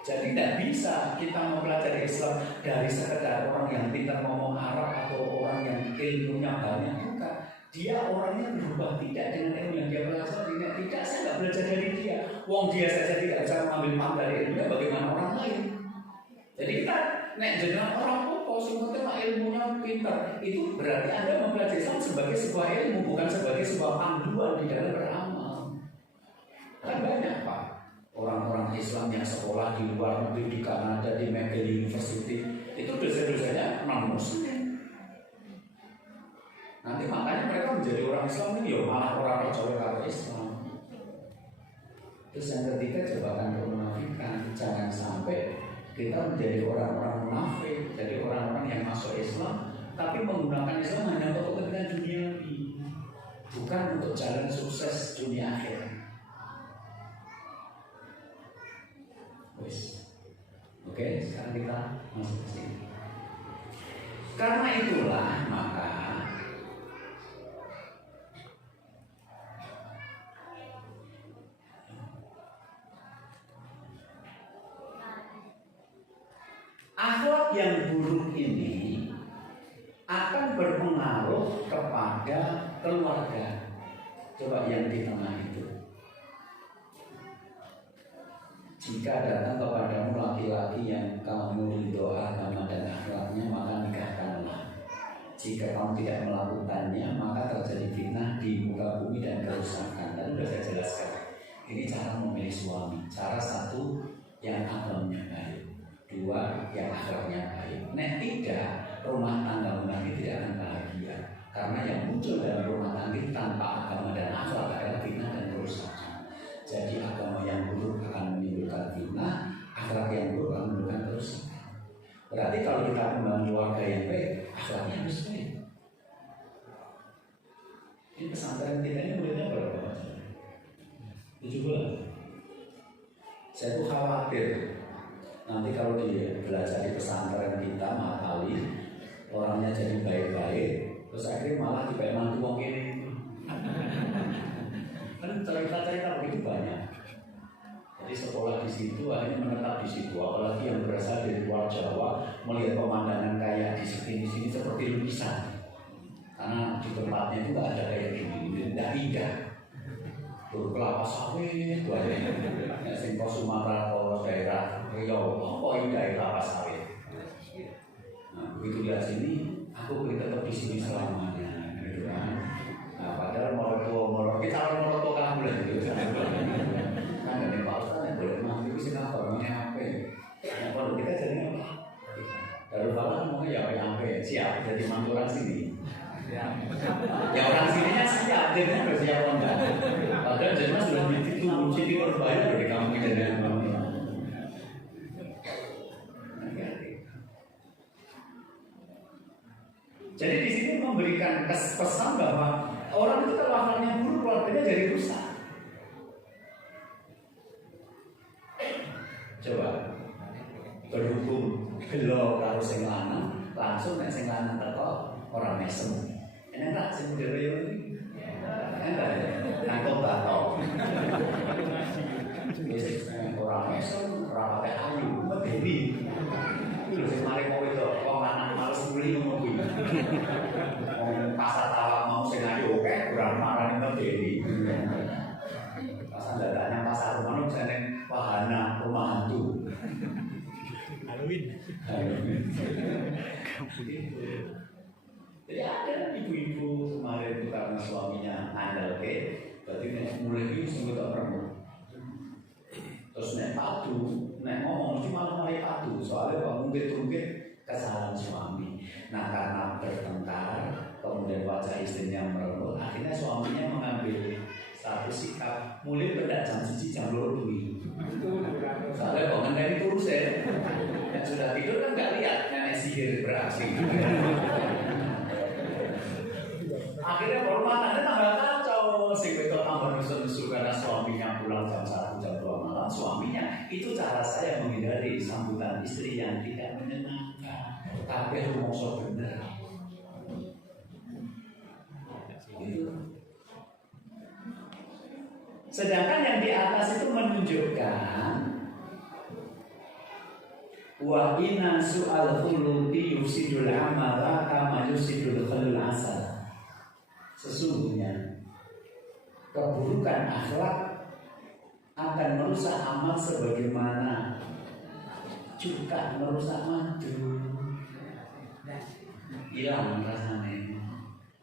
Jadi tidak bisa kita mempelajari Islam dari sekedar orang yang pintar ngomong Arab atau orang yang ilmunya banyak. Bukan. Dia orangnya berubah tidak dengan ilmu yang dia pelajari. Tidak, saya tidak belajar dari dia. Wong dia saja tidak bisa mengambil manfaat dari ilmunya, bagaimana orang lain? Jadi kita dengan orang popo, sementara ilmunya pintar, itu berarti Anda mempelajari Islam sebagai sebuah ilmu, bukan sebagai sebuah panduan di dalam beramal. Kan banyak Pak, orang-orang Islam yang sekolah di luar negeri, di Kanada, di McGill University, itu dosen-dosennya non-muslim. Nanti makanya mereka menjadi orang Islam ini ya malah orang percaya kalau Islam. Terus yang ketiga jebakan kemunafikan. Jangan sampai kita menjadi orang-orang munafik, jadi orang-orang yang masuk Islam tapi menggunakan Islam hanya untuk kepentingan duniawi, bukan untuk jalan sukses dunia akhirat. Oke, sekarang kita masuk ke sini. Karena itulah maka akhlak yang buruk ini akan berpengaruh kepada keluarga. Coba yang di tengah itu. Jika datang kepadamu laki-laki yang kamu ridho agama dan akhlaknya, maka nikahkanlah. Jika kamu tidak melakukannya, maka terjadi fitnah di muka bumi dan kerusakan. Dan sudah saya jelaskan. Ini cara memilih suami. Cara satu yang agamanya baik. Dua, yang akhlaknya baik. Nek tidak, rumah tangga nanti tidak akan bahagia. Karena yang muncul dalam rumah tangga tanpa agama dan akhlak adalah fitnah dan kerusakan. Jadi agama yang buruk akan menimbulkan fitnah, akhlak yang buruk akan menimbulkan kerusakan. Berarti kalau kita membangun keluarga yang baik, akhlaknya harus baik. Ini pesantren kita ini muridnya berapa? 17. Saya tuh khawatir nanti kalau dia belajar di pesantren kita kali orangnya jadi baik-baik, terus akhirnya malah dibayar mantu wong ini. Kan cerita-cerita begitu banyak. Jadi sekolah di situ akhirnya menetap di situ, apalagi yang berasal dari luar Jawa melihat pemandangan kayak di sini seperti lukisan. Karena di tempatnya itu nggak ada kayak gini, tidak indah. Kelapa sawit, banyak. Singkong Sumatera atau daerah Riau, apa indah kelapa sawit. Nah, begitu lihat sini, aku tetap di sini selamanya, gitu kan. Nah, padahal kita orang kamu lah, gitu kan. Kan dari Pak Ustaz apa? Orangnya apa? Nah, kalau kita jadi apa? Darul Falah ngomongnya ya apa? Siap jadi mantu orang sini. Ya orang sininya siap, dia harus siap enggak? Padahal jelas sudah ditipu, jadi berbahaya dari kamu dan kamu. Jadi di sini memberikan pesan bahwa orang itu kalau akalnya buruk, keluarganya jadi rusak. Coba berhubung belok kalau sing lanang, langsung nek sing lanang teko orang mesem. Enak tak sing model yo iki? Enak ya. Nangkep batok. Wis orang mesem, ora pakai ayu, baby. Terus mari mau itu, wong anak males muli ngono kuwi. Wong pasar tawak mau sing ayu oke, kurang marani to Dewi. Pasar dadanya pasar rumah jane wahana rumah hantu. Halloween. Jadi ada ibu-ibu kemarin itu karena suaminya andal ke, berarti mulai itu semua tak pernah. Terus nek padu, nek ngomong cuma mulai padu, soalnya kalau mungkin kesalahan suami. Nah karena bertengkar, kemudian wajah istrinya merenggut, akhirnya suaminya mengambil satu sikap mulai bedak jam 1 jam 2 dui. Soalnya kalau ngendali terus ya, yang sudah tidur kan nggak lihat nenek sihir beraksi. Akhirnya rumah tangga tambah kacau, si betul tambah nusul-nusul karena suaminya pulang jam 1 jam 2 malam. Suaminya itu cara saya menghindari sambutan istri yang tidak menyenangkan, tapi rumongso bener. Itu. Sedangkan yang di atas itu menunjukkan wa inna su'al khuluqi yusidul amala kama yusidul khalul asal. Sesungguhnya keburukan akhlak akan merusak amal sebagaimana cuka merusak madu. Hilang rasanya.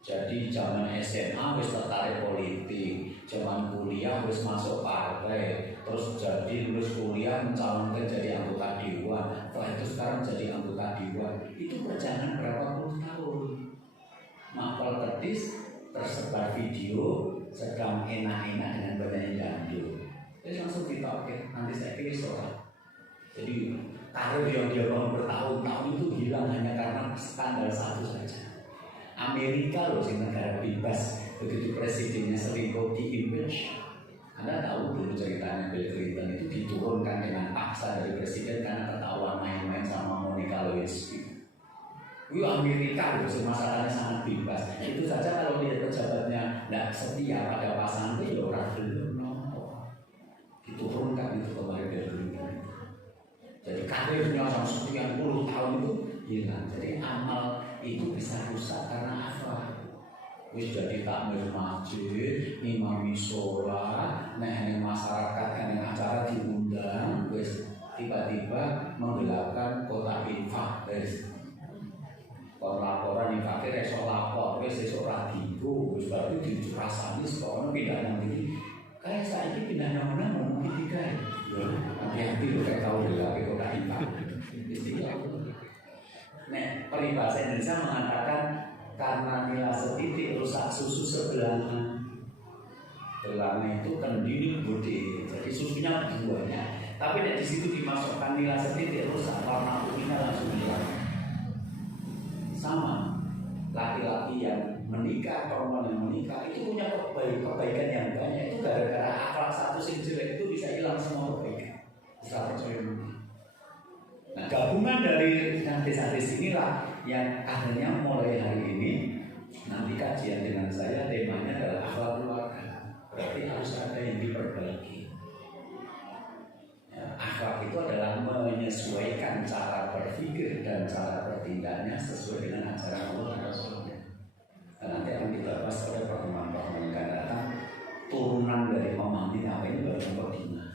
Jadi zaman SMA wis tertarik politik, zaman kuliah wis masuk partai, terus jadi lulus kuliah mencalonkan jadi anggota dewan, setelah itu sekarang jadi anggota dewan. Itu perjalanan berapa puluh tahun. Mapel kedis tersebar video sedang enak-enak dengan penyanyi dangdut. Terus langsung ditolak, nanti saya pilih sholat. Jadi karir yang dia bangun bertahun-tahun itu hilang hanya karena skandal satu saja. Amerika loh sih negara bebas, begitu presidennya selingkuh di-impeach. Anda tahu dulu ceritanya Bill Clinton itu diturunkan dengan paksa dari presiden karena ketahuan main-main sama Monica Lewinsky. Amerika loh sih masalahnya sangat bebas. Itu saja kalau lihat pejabatnya tidak setia pada pasangan itu ya orang belum diturunkan itu kemarin Bill Clinton. Jadi karirnya sampai sekian puluh tahun itu hilang. Jadi amal itu bisa rusak karena akhlak. Wis jadi takmir masjid, imam sholat, nek masyarakat nek acara diundang, wis tiba-tiba menggelapkan kotak infak dari laporan infakir esok lapor, wis esok ragiku, wis baru dirasani sekolah pindah nanti. Kayak saya ini pindah mana mungkin tiga ya. Hati-hati lo kayak tahu dilapor kotak infak. Nek peribahasa Indonesia mengatakan karena nila setitik rusak susu sebelahnya. Belahnya itu kendini budi, jadi susunya duanya. Tapi nek di situ dimasukkan nila setitik rusak warna kuningnya langsung hilang. Sama laki-laki yang menikah, perempuan yang menikah itu punya kebaikan yang banyak. Itu gara-gara akhlak satu sing jelek itu bisa hilang semua kebaikan. Bisa percaya. Nah, gabungan dari hadis-hadis inilah yang akhirnya mulai hari ini nanti kajian dengan saya temanya adalah akhlak keluarga. Berarti harus ada yang diperbaiki. Ya, akhlak itu adalah menyesuaikan cara berpikir dan cara bertindaknya sesuai dengan ajaran Allah dan Rasulnya. Dan nanti akan kita bahas pada pertemuan-pertemuan yang akan datang turunan dari memahami apa ini baru bagaimana.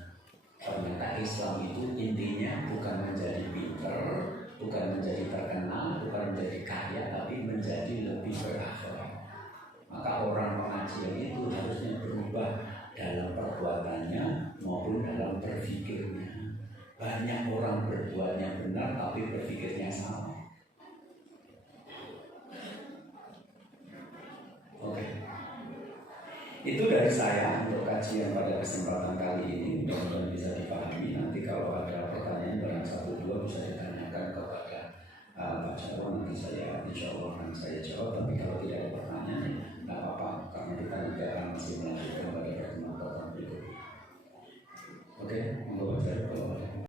Ternyata Islam itu intinya bukan menjadi pinter, bukan menjadi terkenal, bukan menjadi kaya, tapi menjadi lebih berakhlak. Maka orang pengajian itu harusnya berubah dalam perbuatannya maupun dalam berpikirnya. Oke. Itu dari saya untuk kajian pada kesempatan kali ini, mudah-mudahan bisa dipahami. Nanti kalau ada pertanyaan barang satu dua bisa ditanyakan kepada Pak Jarwo, nanti saya insya Allah akan saya jawab.